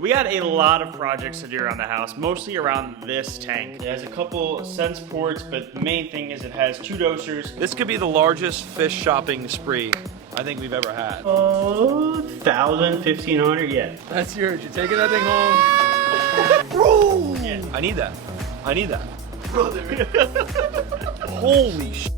We got a lot of projects to do around the house, mostly around this tank. It has a couple sense ports, but the main thing is it has 2 dosers. This could be the largest fish shopping spree I think we've ever had. Oh, 1,000, 1,500, yeah. That's yours. You're taking that thing home. Yeah. I need that. I need that. Brother. Holy shit.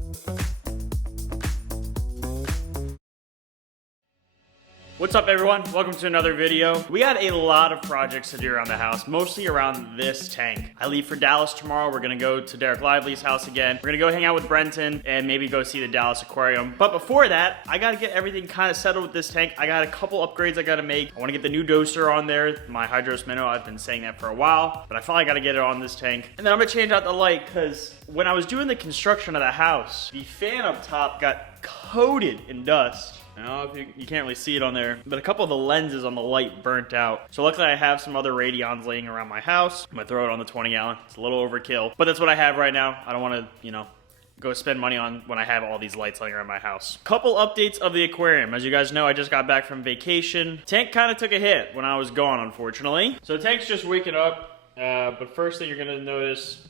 What's up, everyone? Welcome to another video. We got a lot of projects to do around the house, mostly around this tank. I leave for Dallas tomorrow. We're gonna go to Derek Lively's house again. We're gonna go hang out with Brenton and maybe go see the Dallas Aquarium. But before that, I gotta get everything kind of settled with this tank. I got a couple upgrades I gotta make. I wanna get the new doser on there, my Hydros Minnow. I've been saying that for a while, but I finally gotta get it on this tank. And then I'm gonna change out the light, because when I was doing the construction of the house, the fan up top got coated in dust. I don't know if you can't really see it on there, but a couple of the lenses on the light burnt out. So luckily I have some other Radions laying around my house. I'm gonna throw it on the 20 gallon. It's a little overkill, but that's what I have right now. I don't wanna, go spend money on when I have all these lights laying around my house. Couple updates of the aquarium. As you guys know, I just got back from vacation. Tank kind of took a hit when I was gone, unfortunately. So the tank's just waking up, but first thing you're gonna notice,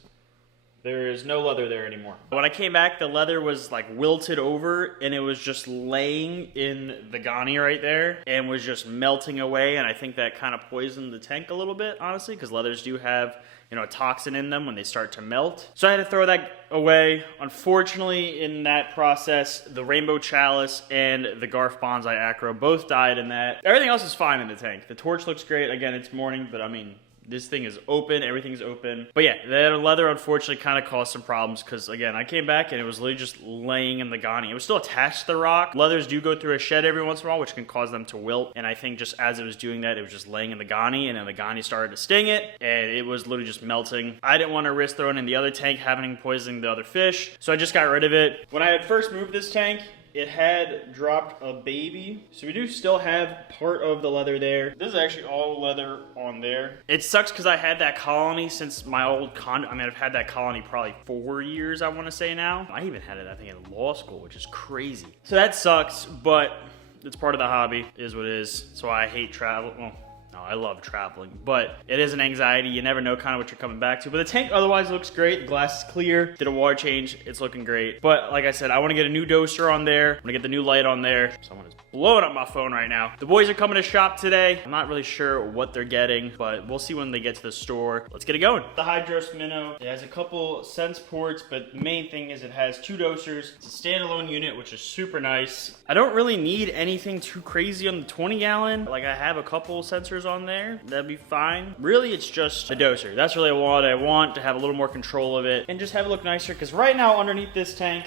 there is no leather there anymore. When I came back, the leather was like wilted over and it was just laying in the Ghani right there and was just melting away. And I think that kind of poisoned the tank a little bit, honestly, because leathers do have, a toxin in them when they start to melt. So I had to throw that away. Unfortunately, in that process, the Rainbow Chalice and the Garf Bonsai Acro both died in that. Everything else is fine in the tank. The torch looks great. Again, it's morning, but I mean, this thing is open, everything's open. But yeah, the leather unfortunately kind of caused some problems because, again, I came back and it was literally just laying in the Ghani. It was still attached to the rock. Leathers do go through a shed every once in a while, which can cause them to wilt. And I think just as it was doing that, it was just laying in the Ghani, and then the Ghani started to sting it, and it was literally just melting. I didn't want to risk throwing in the other tank, having poisoning the other fish, so I just got rid of it. When I had first moved this tank, it had dropped a baby. So we do still have part of the leather there. This is actually all leather on there. It sucks because I had that colony since my old condo. I mean, I've had that colony probably 4 years, I want to say now. I even had it, I think, in law school, which is crazy. So that sucks, but it's part of the hobby, is what it is. So I hate travel. Well, no, I love traveling, but it is an anxiety. You never know kind of what you're coming back to. But the tank otherwise looks great. The glass is clear. Did a water change. It's looking great. But like I said, I want to get a new doser on there. I'm going to get the new light on there. Someone is blowing up my phone right now. The boys are coming to shop today. I'm not really sure what they're getting, but we'll see when they get to the store. Let's get it going. The Hydros Minnow, it has a couple sense ports, but the main thing is it has 2 dosers. It's a standalone unit, which is super nice. I don't really need anything too crazy on the 20 gallon. Like, I have a couple sensors on there. That'd be fine. Really, it's just a doser. That's really what I want, to have a little more control of it and just have it look nicer, because right now underneath this tank,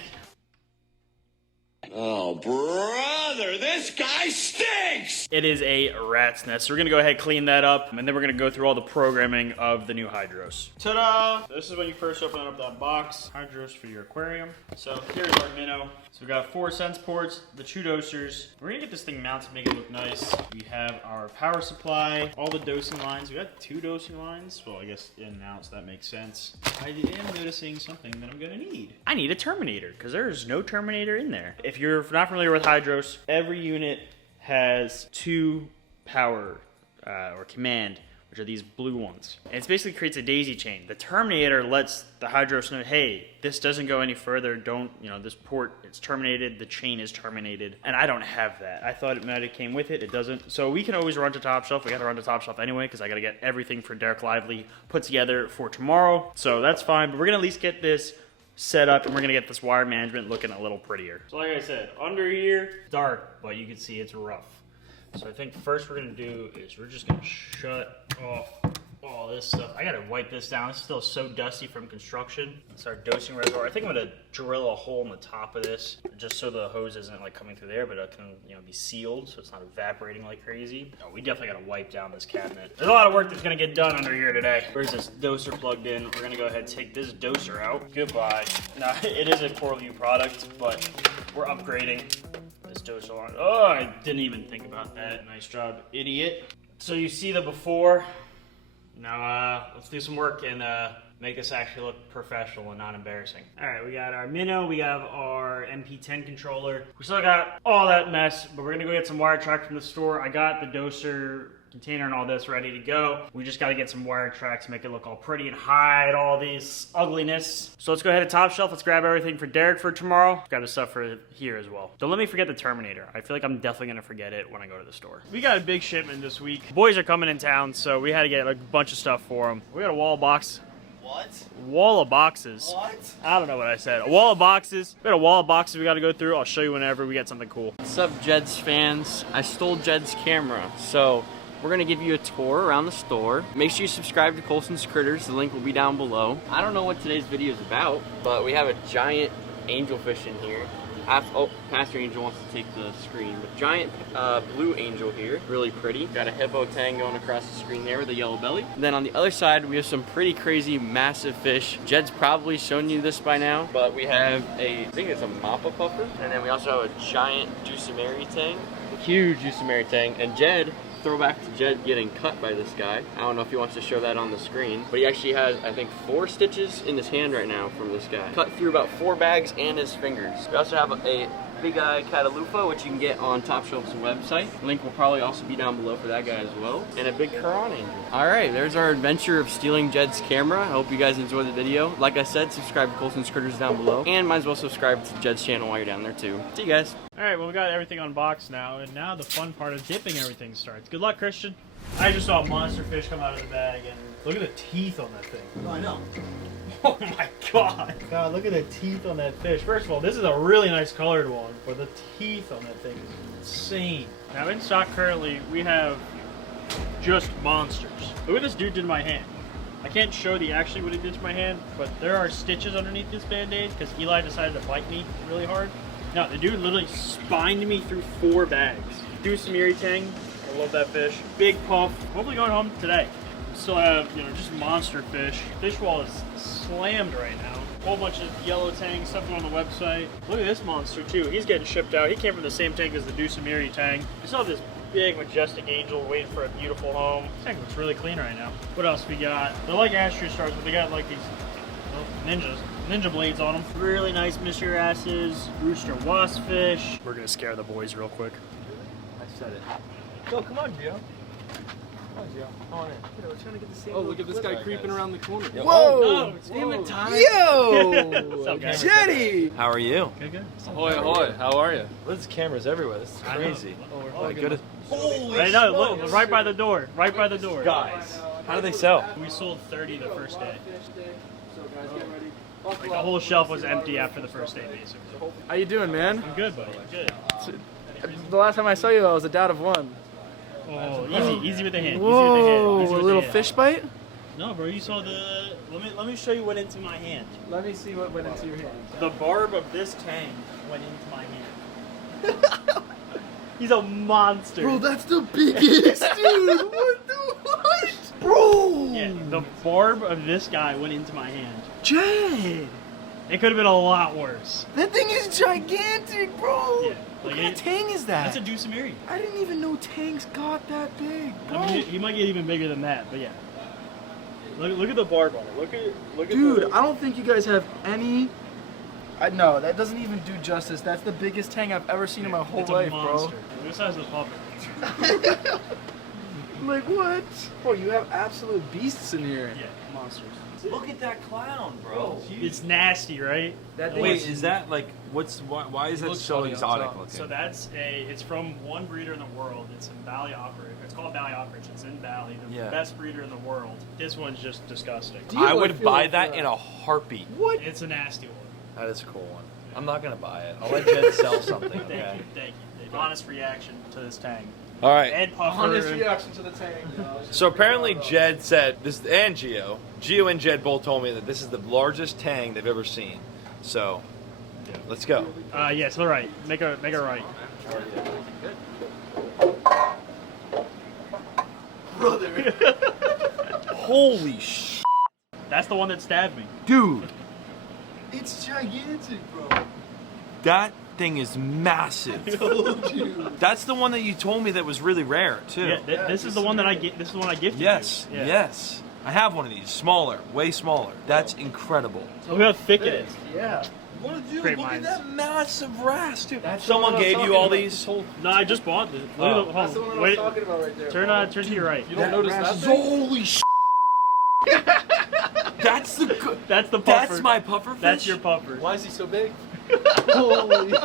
oh, brother, this guy stinks! it is a rat's nest. So we're gonna go ahead and clean that up, and then we're gonna go through all the programming of the new Hydros. Ta-da! This is when you first open up that box. Hydros for your aquarium. So here's our Minnow. So we got 4 sense ports, the 2 dosers. We're gonna get this thing mounted to make it look nice. We have our power supply, all the dosing lines. We got 2 dosing lines. Well, I guess in and out, so that makes sense. I am noticing something that I'm gonna need. I need a terminator, because there is no terminator in there. If you're not familiar with Hydros, every unit has 2 power or command, which are these blue ones. And it basically creates a daisy chain. The terminator lets the Hydros know, hey, this doesn't go any further. Don't, this port, it's terminated, the chain is terminated. And I don't have that. I thought it might have came with it. It doesn't. So we can always run to top shelf. We got to run to top shelf anyway, because I got to get everything for Derek Lively put together for tomorrow. So that's fine. But we're going to at least get this set up, and we're gonna get this wire management looking a little prettier. So like I said, under here, dark, but you can see it's rough. So I think first we're gonna do is we're just gonna shut off all this stuff. I gotta wipe this down. It's still so dusty from construction. It's our dosing reservoir. I think I'm gonna drill a hole in the top of this just so the hose isn't like coming through there, but it can be sealed so it's not evaporating like crazy. Oh, we definitely gotta wipe down this cabinet. There's a lot of work that's gonna get done under here today. Where's this doser plugged in? We're gonna go ahead and take this doser out. Goodbye. Now, it is a CoreView product, but we're upgrading this doser line. Oh, I didn't even think about that. Nice job, idiot. So you see the before. Now, let's do some work and make this actually look professional and not embarrassing. All right, we got our Minnow, we have our MP10 controller. We still got all that mess, but we're gonna go get some wire track from the store. I got the doser container and all this ready to go. We just got to get some wire tracks, make it look all pretty and hide all these ugliness. So let's go ahead to top shelf. Let's grab everything for Derek for tomorrow. Grab the stuff for here as well. Don't let me forget the Terminator. I feel like I'm definitely going to forget it when I go to the store. We got a big shipment this week. Boys are coming in town, so we had to get a bunch of stuff for them. We got a wall of box. What? Wall of boxes. What? I don't know what I said. A wall of boxes. We got a wall of boxes we got to go through. I'll show you whenever we get something cool. What's up, Jed's fans? I stole Jed's camera, so we're gonna give you a tour around the store. Make sure you subscribe to Colson's Critters. The link will be down below. I don't know what today's video is about, but we have a giant angelfish in here. Oh, Pastor Angel wants to take the screen. But giant blue angel here, really pretty. Got a hippo tang going across the screen there with a yellow belly. And then on the other side, we have some pretty crazy, massive fish. Jed's probably shown you this by now, but we have I think it's a mappa puffer. And then we also have a giant Dulcimeri tang, a huge Dulcimeri tang. And Jed, throwback to Jed getting cut by this guy. I don't know if he wants to show that on the screen, but he actually has, I think, 4 stitches in his hand right now from this guy. Cut through about 4 bags and his fingers. We also have a big eye catalupa, which you can get on Top Shelf's website. Link will probably also be down below for that guy as well. And a big Quran angel. All right, there's our adventure of stealing Jed's camera. I hope you guys enjoyed the video. Like I said, subscribe to Colson's Critters down below. And might as well subscribe to Jed's channel while you're down there too. See you guys. All right, well, we got everything unboxed now, and now the fun part of dipping everything starts. Good luck, Christian. I just saw a monster fish come out of the bag, and look at the teeth on that thing. Oh, I know. Oh my god. God, look at the teeth on that fish. First of all, this is a really nice colored one, but the teeth on that thing is insane. Now, in stock currently, we have just monsters. Look what this dude did to my hand. I can't show actually what he did to my hand, but there are stitches underneath this band-aid because Eli decided to bite me really hard. No, the dude literally spined me through 4 bags. Dulcimeri tang, I love that fish. Big puff. Hopefully going home today. Still have, just monster fish. Fish wall is slammed right now. Whole bunch of yellow tang stuff on the website. Look at this monster too. He's getting shipped out. He came from the same tank as the Dulcimeri tang. I still have this big majestic angel waiting for a beautiful home. This tank looks really clean right now. What else we got? They're like Astro Stars, but they got like these ninja blades on them. Really nice Mr. Asses, rooster waspfish. We're gonna scare the boys real quick. I said it. Go, come on, Gio. Come on, Gio. Come on in. We're trying to get the same. Oh, look at this guy creeping around the corner. Whoa! Damn it, Ty. Yo! What's up, guys? Jetty! How are you? Good. Ahoy, ahoy, how are you? There's cameras everywhere. This is I know. crazy. Oh my goodness. Holy Right now, look, right by the door. Right by the door. Guys, how do they sell? We sold 30 the first day. Like the whole shelf was empty after the first day, basically. How you doing, man? I'm good, buddy. Good. The last time I saw you, I was a doubt of 1. Oh, easy with the hand. Whoa, easy with a the little hand. fish bite? No, bro, you saw the. Let me show you what into my hand. Let me see what went into your hand. The barb of this tang went into my hand. He's a monster. Bro, that's the biggest, dude! What? Bro! Yeah, the barb of this guy went into my hand. Jed! It could have been a lot worse. That thing is gigantic, bro! Yeah, What like kind of tang is that? That's a Dulcimeri. I didn't even know tangs got that big, bro. I mean, he might get even bigger than that, but yeah. Look at the barb on it. Look at Dude, the... I don't think you guys have any... No, that doesn't even do justice. That's the biggest tang I've ever seen in my whole it's life, a monster. Look at the size of the puppet. bro. Like, what? Bro, you have absolute beasts in here. Yeah, monsters. Look at that clown, bro. It's nasty, right? That thing Wait, is that like why is that looks so funny on exotic top. looking? So it's from one breeder in the world. It's in Valley Oakridge. It's called Valley Oakridge. It's in Valley, the Yeah. best breeder in the world. This one's just disgusting. Do you I like would feel buy like that in a heartbeat. What? It's a nasty one. That is a cool one. I'm not gonna buy it. I'll let Jed sell something. Thank Okay. you. Honest reaction to this tang. All right. And puffer. Honest reaction to the tang. So apparently Jed said this, and Gio and Jed both told me that this is the largest tang they've ever seen. So, let's go. Yes, all right. Make a right. Brother. Holy sh! That's the one that stabbed me. Dude, It's gigantic, bro. that thing is massive. That's the one that you told me that was really rare too. Yeah, this is the one that I get. This is the one I gifted Yes, you. Yeah. yes. I have one of these, smaller, way smaller. That's incredible. Look how thick it is. Yeah. What, dude, Great look minds. at that massive wrasse, dude. That's Someone the one I was gave you talking all about. these? No, I just bought this. Look at the, That's the one I was wait, talking about right there. turn to your right. You don't notice that? Holy sh! That's the good. That's the puffer. That's my puffer fish. That's your puffer. Why is he so big? Holy.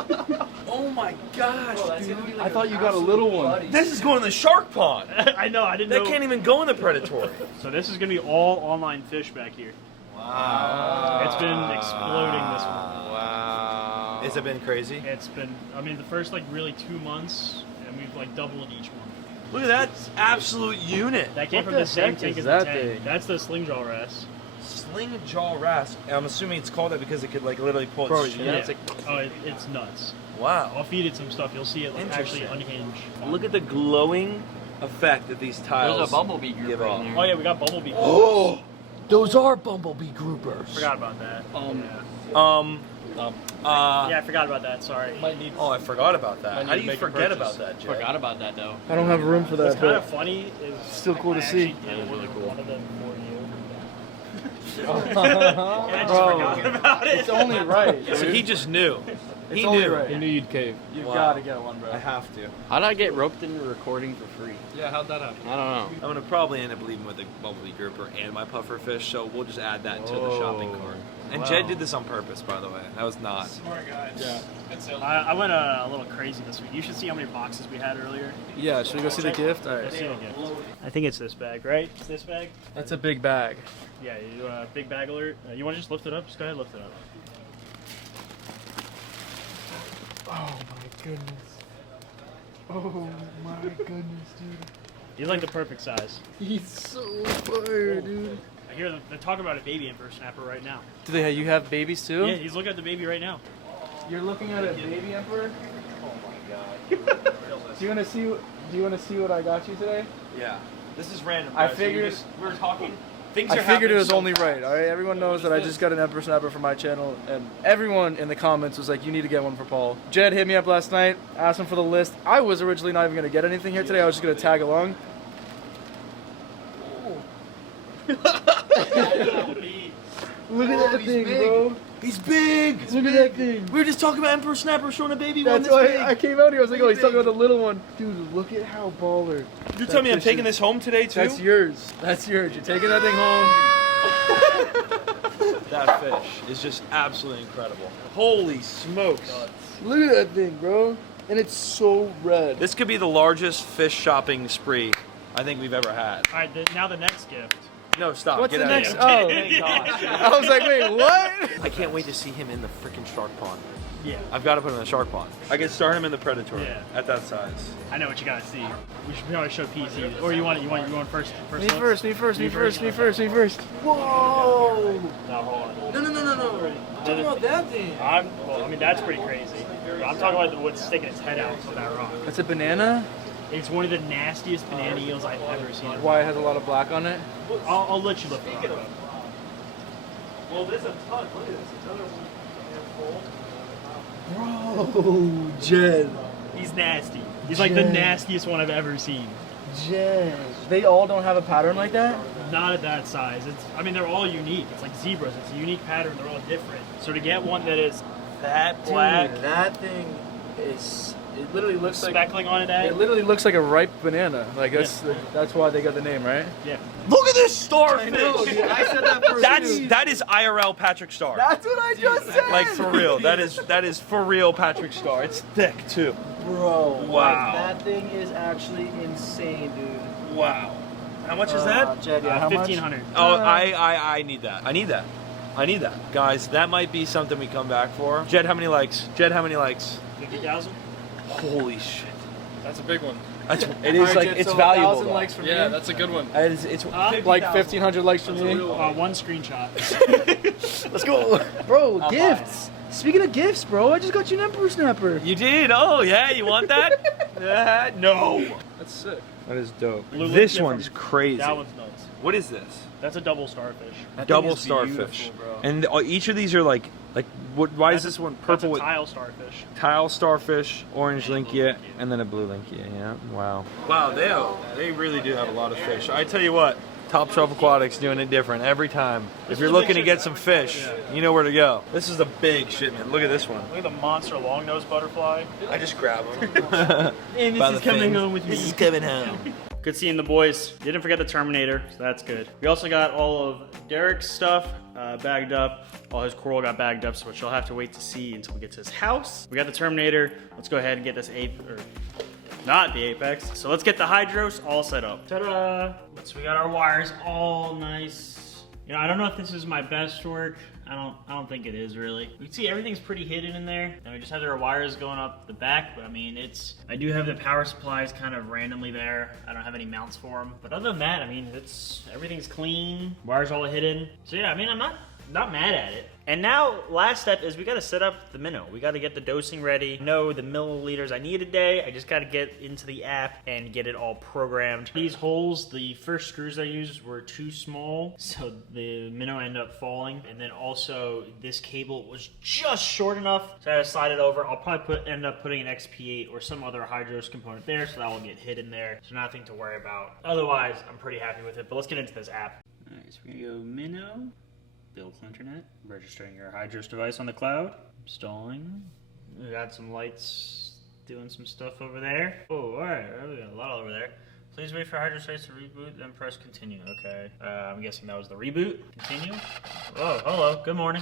Oh my gosh, dude. I thought you got a little one. This is going in the shark pond. I know, I didn't That know. can't even go in the predatory. So this is gonna be all online fish back here. Wow. It's been exploding this one. Wow. Has it been crazy? It's been, I mean, the first like really 2 months, and we've like doubled each month. Look at that absolute unit. That came What from the the same heck tank is as that the tank. thing? That's the sling jaw wrasse. Sling jaw wrasse. I'm assuming it's called that because it could like literally pull Bro, its chin. yeah. It's like, Oh, it's nuts. wow. I'll feed it some stuff. You'll see it like actually Interesting. unhinge. Look at the glowing effect that these tiles There's a bumblebee group give right off. there. Oh yeah, we got bumblebee. Oh, Those are bumblebee groupers. Forgot about that. Yeah, I forgot about that. Sorry. Might need. Oh, I forgot about that. Might How need do to you make a forget purchase. about that, Jay? Forgot about that though. I don't have room for What's that. kind of But funny is Still cool to I see. actually did really cool. one of them for you. Bro, And I just forgot about it. it's only right. So he just knew. He It's only knew. right. He knew you'd cave. You Wow. gotta get one, bro. I have to. How did I get roped into recording for free? Yeah, how'd that happen? I don't know. I'm gonna probably end up leaving with the bumblebee grouper and my puffer fish, so we'll just add that to the shopping cart. And Wow. Jed did this on purpose, by the way. That was not. Smart guys. Yeah. I went a little crazy this week. You should see how many boxes we had earlier. Yeah, should we go see the gift? All Let's right. see the gift. I think it's this bag, right? It's this bag? That's a big bag. Yeah, you want a big bag alert? You want to just lift it up? Just go ahead, lift it up. Oh my goodness. Oh my goodness, dude. He's like the perfect size. He's so fire, dude. I hear they're talking about a baby emperor snapper right now. Do they? You have babies too? Yeah, he's looking at the baby right now. You're looking at a baby emperor. Oh my god. Do you want to see? Do you want to see what I got you today? Yeah. This is random. I guys. figured- we were talking. Things I are figured it happening was so only fast. right. All right, everyone knows that I just got an emperor snapper for my channel, and everyone in the comments was like, "You need to get one for Paul." Jed hit me up last night, asked him for the list. I was originally not even gonna get anything here today. I was just gonna tag along. Look at that thing, bro. He's big. Look at that thing. We were just talking about Emperor Snapper showing a baby one That's this why big. I came out here. I was like, "Oh, he's talking about the little one." Dude, look at how baller. You're telling me I'm fish taking is- this home today too? That's yours. That's yours. You're taking that thing home. That fish is just absolutely incredible. Holy smokes. Look at that thing, bro. And it's so red. This could be the largest fish shopping spree I think we've ever had. All right, now the next gift. No, stop. What's Get the out next? of Oh, here. I was like, wait, what? I can't wait to see him in the freaking shark pond. Yeah, I've got to put him in the shark pond. I can start him in the predatory Yeah. at that size. I know what you gotta see. We should probably show PC. Or you want first? Me look? first, me first, me first, me first, me first. Whoa! No, hold on. No. Talking about that thing. I mean, that's pretty crazy. I'm talking about what's sticking its head out of that rock. That's a banana. It's one of the nastiest banana eels I've ever seen. Why it has a lot of black on it? I'll let you look it up. Well, there's a ton. Look at this. Another one. Bro, Jed. He's nasty. He's like the Jen. nastiest one I've ever seen. Jed. They all don't have a pattern like that? Not at that size. I mean, they're all unique. It's like zebras. It's a unique pattern. They're all different. So to get one that is that black, Dude, that thing is. It literally looks like. speckling on it, It literally looks like a ripe banana. Like that's why they got the name, right? yeah. Look at this starfish. I said that first. That is IRL Patrick Star. That's what I just said. Like for real. That is for real Patrick Star. It's thick too. Bro. Wow. That thing is actually insane, dude. Wow. How much is that? Jed, yeah, how much? 1,500. Oh, I need that. I need that. I need that. Guys, that might be something we come back for. Jed, how many likes? Jed, how many likes? 50,000. Holy shit. That's a big one. It is like, it's valuable. 1,000 though. likes from Yeah, me. that's a good one. It's Like 50,000. 1,500 likes from me. One screenshot. Let's go. Bro, gifts. Speaking of gifts, bro, I just got you an Emperor Snapper. You did? Oh, yeah, you want that? No. That's sick. That is dope. Blue This Lincoln one's crazy. That one's nuts. What is this? That's a double starfish. Double starfish. And each of these are like what? Why is this one That's purple a with tile starfish. tile starfish, orange linkia, and then a blue linkia? Yeah. Wow. Wow. They really do have a lot of fish. I tell you what. Top Shelf Aquatics doing it different every time. If you're looking to get some fish, you know where to go. This is a big shipment. Look at this one. Look at the monster long-nosed butterfly. I just grab them. And this is coming home with me. This is coming home. Good seeing the boys. Didn't forget the Terminator, so that's good. We also got all of Derek's stuff bagged up. All his coral got bagged up, so which you'll have to wait to see until we get to his house. We got the Terminator. Let's go ahead and get this not the Apex. So let's get the Hydros all set up. Ta-da! So we got our wires all nice. You know, I don't know if this is my best work. I don't think it is really. We can see everything's pretty hidden in there. And we just have our wires going up the back, but I mean, I do have the power supplies kind of randomly there. I don't have any mounts for them. But other than that, I mean, everything's clean. Wires all hidden. So yeah, I mean, I'm not mad at it. And now, last step is we gotta set up the Minnow. We gotta get the dosing ready, know the milliliters I need a day. I just gotta get into the app and get it all programmed. These holes, the first screws I used were too small, so the Minnow ended up falling. And then also, this cable was just short enough, so I had to slide it over. I'll probably end up putting an XP8 or some other Hydros component there, so that will get hidden there. So nothing to worry about. Otherwise, I'm pretty happy with it, but let's get into this app. All right, so we're gonna go Minnow. Build Internet, registering your Hydros device on the cloud, installing. We got some lights doing some stuff over there. Oh, alright, we got a lot over there. Please wait for Hydros device to reboot, then press continue. Okay, I'm guessing that was the reboot. Continue. Oh, hello, good morning.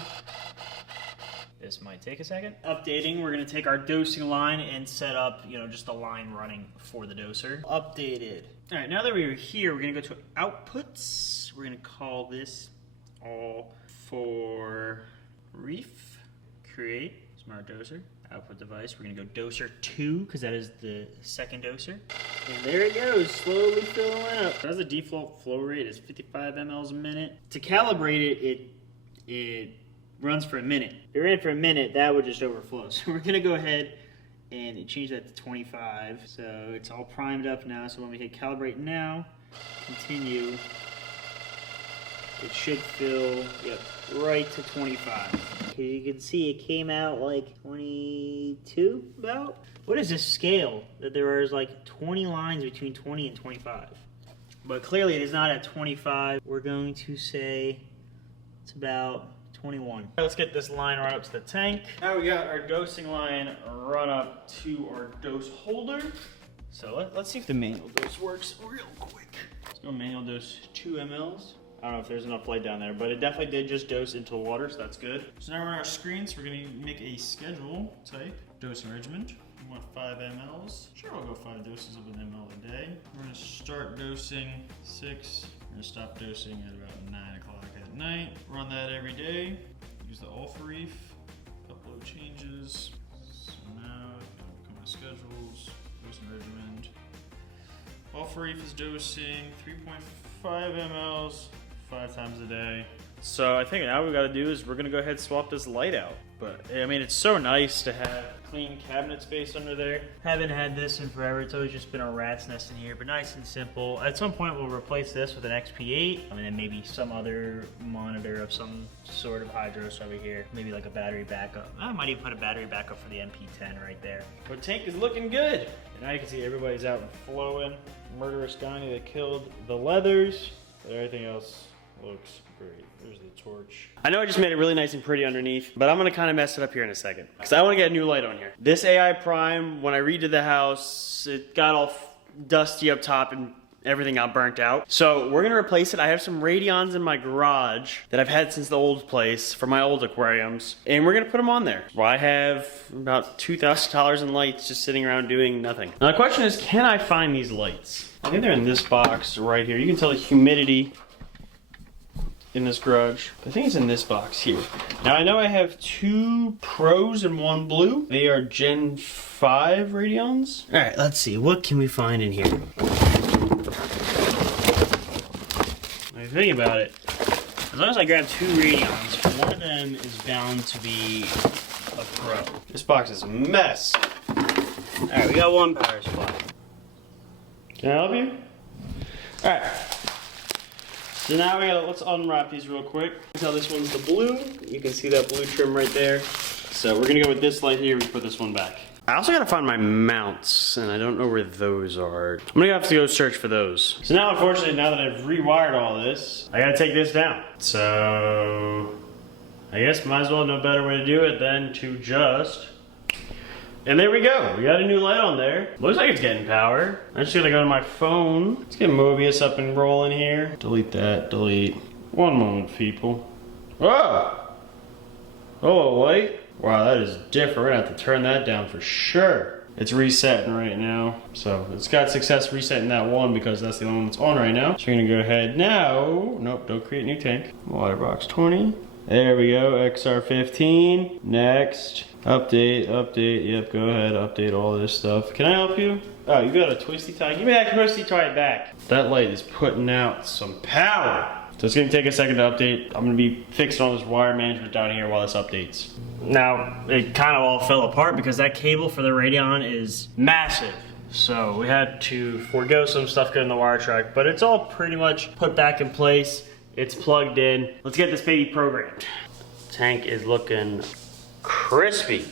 This might take a second. Updating, we're gonna take our dosing line and set up, you know, just the line running for the doser. Updated. Alright, now that we're here, we're gonna go to outputs. We're gonna call this all for REEF, create smart doser, output device. We're gonna go doser 2 because that is the second doser. And there it goes, slowly filling up. As the default flow rate is 55 mLs a minute. To calibrate it runs for a minute. If it ran for a minute, that would just overflow. So we're gonna go ahead and change that to 25. So it's all primed up now. So when we hit calibrate now, continue, it should fill, yep, right to 25. Okay, you can see it came out like 22 about. What is this scale? That there is like 20 lines between 20 and 25. But clearly it is not at 25. We're going to say it's about 21. Let's get this line run up to the tank. Now we got our dosing line run up to our dose holder. So let's see if the manual dose works real quick. Let's go manual dose 2 mLs. I don't know if there's enough light down there, but it definitely did just dose into the water, so that's good. So now we're on our screen, so we're gonna make a schedule type, dosing regimen. We want 5 mLs. Sure, I'll go 5 doses of an ml a day. We're gonna start dosing 6. We're gonna stop dosing at about 9 o'clock at night. Run that every day. Use the all for REEF. Upload changes. So now, come to schedules, dosing regimen. All for REEF is dosing 3.5 mLs. 5 times a day. So I think now what we gotta do is we're gonna go ahead and swap this light out. But I mean, it's so nice to have clean cabinet space under there. Haven't had this in forever. It's always just been a rat's nest in here, but nice and simple. At some point, we'll replace this with an XP8. I mean, and maybe some other monitor of some sort of Hydros over here. Maybe like a battery backup. I might even put a battery backup for the MP10 right there. Our tank is looking good. And now you can see everybody's out and flowing. Murderous Donnie that killed the leathers. But everything else looks great. There's the torch. I know I just made it really nice and pretty underneath, but I'm gonna kind of mess it up here in a second because I want to get a new light on here. This AI Prime, when I redid the house, it got all dusty up top and everything got burnt out. So we're gonna replace it. I have some Radions in my garage that I've had since the old place for my old aquariums, and we're gonna put them on there. Well, I have about $2,000 in lights just sitting around doing nothing. Now the question is, can I find these lights? I think they're in this box right here. You can tell the humidity in this garage. I think it's in this box here. Now I know I have 2 pros and 1 blue. They are Gen 5 Radions. All right, let's see. What can we find in here? I think about it. As long as I grab 2 Radions, one of them is bound to be a pro. This box is a mess. All right, we got 1 power supply. Can I help you? All right. So now let's unwrap these real quick. Now this one's the blue. You can see that blue trim right there. So we're gonna go with this light here. We put this one back. I also gotta find my mounts, and I don't know where those are. I'm gonna have to go search for those. So now, unfortunately, now that I've rewired all this, I gotta take this down. So I guess might as well no better way to do it than to just... And there we go. We got a new light on there. Looks like it's getting power. I'm just gonna go to my phone. Let's get Mobius up and rolling here. Delete that, delete. One moment, people. Whoa! Oh, light. Wow, that is different. We're gonna have to turn that down for sure. It's resetting right now. So it's got success resetting that one because that's the only one that's on right now. So we're gonna go ahead now. Nope, don't create new tank. Water box 20. There we go, XR15. Next. Update, update. Yep, go ahead, update all this stuff. Can I help you? Oh, you got a twisty tie. Give me that twisty tie back. That light is putting out some power. So it's gonna take a second to update. I'm gonna be fixing all this wire management down here while this updates. Now, it kind of all fell apart because that cable for the Radeon is massive. So we had to forego some stuff getting the wire track, but it's all pretty much put back in place. It's plugged in. Let's get this baby programmed. Tank is looking crispy.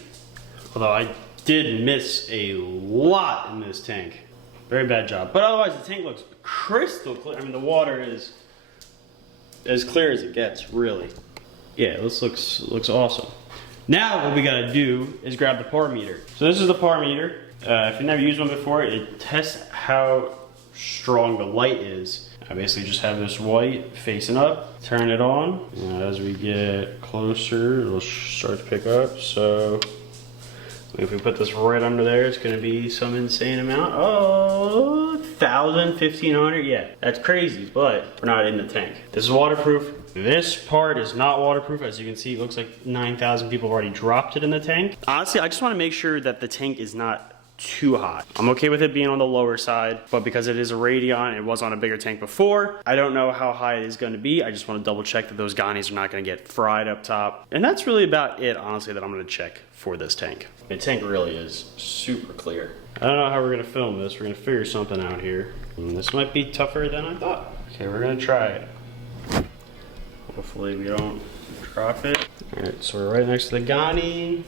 Although I did miss a lot in this tank. Very bad job. But otherwise the tank looks crystal clear. I mean the water is as clear as it gets, really. Yeah, this looks awesome. Now what we gotta do is grab the par meter. So this is the par meter. If you've never used one before, it tests how strong the light is. I basically just have this white facing up, turn it on, and as we get closer, it'll start to pick up. So if we put this right under there, it's gonna be some insane amount. Oh, 1,000, 1,500, yeah, that's crazy, but we're not in the tank. This is waterproof. This part is not waterproof. As you can see, it looks like 9,000 people have already dropped it in the tank. Honestly, I just wanna make sure that the tank is not too hot. I'm okay with it being on the lower side, but because it is a Radeon, it was on a bigger tank before. I don't know how high it is going to be. I just want to double check that those Ghanies are not going to get fried up top. And that's really about it, honestly, that I'm going to check for this tank. The tank really is super clear. I don't know how we're going to film this. We're going to figure something out here. And this might be tougher than I thought. Okay, we're going to try it. Hopefully we don't drop it. All right, so we're right next to the Ghani.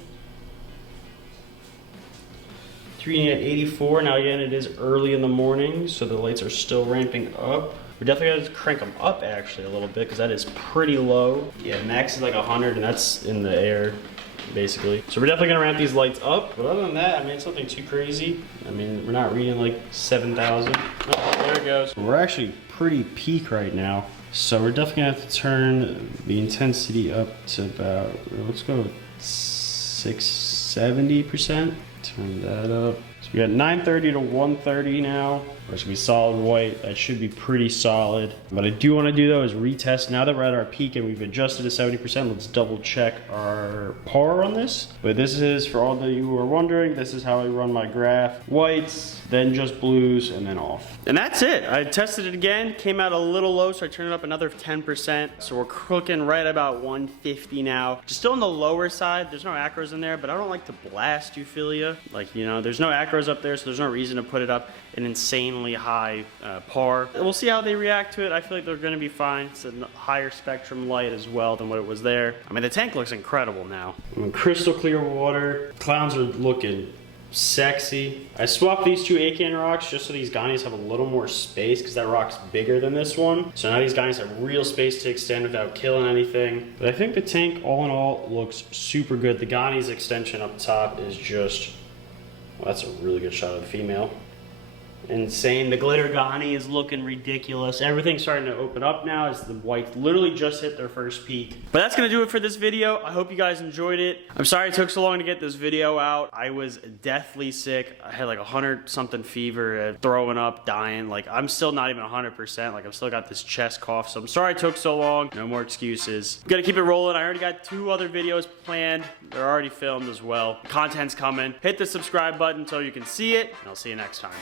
3 at 84. Now again, it is early in the morning, so the lights are still ramping up. We definitely gotta crank them up actually a little bit because that is pretty low. Yeah, max is like 100 and that's in the air basically. So we're definitely gonna ramp these lights up. But other than that, I mean, it's nothing too crazy. I mean, we're not reading like 7,000. Oh, there it goes. We're actually pretty peak right now. So we're definitely gonna have to turn the intensity up to about, let's go 670%. Turn that up. So we got 930 to 130 now. It's gonna be solid white. That should be pretty solid. What I do want to do though is retest. Now that we're at our peak and we've adjusted to 70%, let's double check our par on this. But this is, for all of you who are wondering, this is how I run my graph. Whites, then just blues, and then off. And that's it. I tested it again, came out a little low, so I turned it up another 10%. So we're cooking right about 150 now. Just still on the lower side. There's no acros in there, but I don't like to blast Euphilia. Like, you know, there's no acros up there, so there's no reason to put it up an insanely high par. We'll see how they react to it. I feel like they're gonna be fine. It's a higher spectrum light as well than what it was there. I mean, the tank looks incredible now. I mean, crystal clear water. Clowns are looking sexy. I swapped these two Acan rocks just so these Ghanies have a little more space because that rock's bigger than this one. So now these Ghanies have real space to extend without killing anything. But I think the tank, all in all, looks super good. The Ghanies extension up top is just, well, that's a really good shot of the female. Insane. The glitter Ghani is looking ridiculous. Everything's starting to open up now as the whites literally just hit their first peak. But that's gonna do it for this video. I hope you guys enjoyed it. I'm sorry it took so long to get this video out. I was deathly sick. I had like 100-something fever, throwing up, dying. Like, I'm still not even 100%. Like, I've still got this chest cough. So I'm sorry it took so long. No more excuses. Gotta keep it rolling. I already got 2 other videos planned. They're already filmed as well. Content's coming. Hit the subscribe button so you can see it, and I'll see you next time.